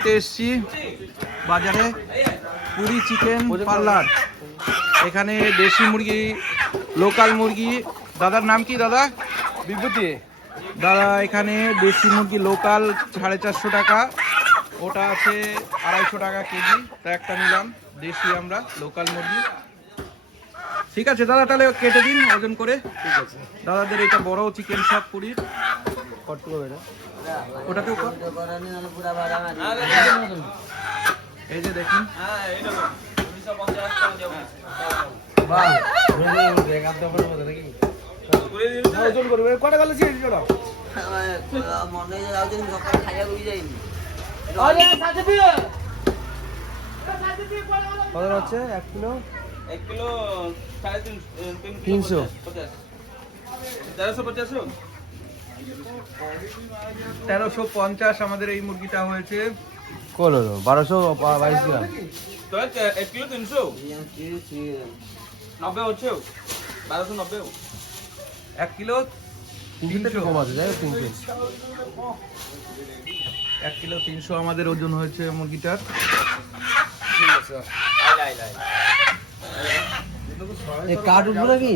পুরীতে এসছি বাজারে, পুরী চিকেন পার্লার। এখানে দেশি মুরগি, লোকাল মুরগি। দাদার নাম কি দাদা? বিভূতি। দাদা এখানে দেশি মুরগি লোকাল 450 টাকা, ওটা আছে 250 টাকা কেজি। তা একটা নিলাম দেশি, আমরা লোকাল মুরগি। ঠিক আছে দাদা, তাহলে কেটে দিন ওজন করে। ঠিক আছে দাদাদের এটা বড় চিকেন শপ পুরীর। কত করে এটা? ওটাতেও কর। এই যে দেখুন, বাহ ওজন করবে কটা গেল ছিল এটা? কত হচ্ছে 1 কিলো? 1 কিলো 300। 1350 আমাদের এই মুরগিটা হয়েছে। কল হলো 1222 গ্রাম। তো 1 কিলো 300 90 হচ্ছে 1290। 1 কিলো 300 কম আছে, যাই 300। 1 কিলো 300 আমাদের ওজন হয়েছে মুরগিটার। এই কাঠ উঠবো নাকি?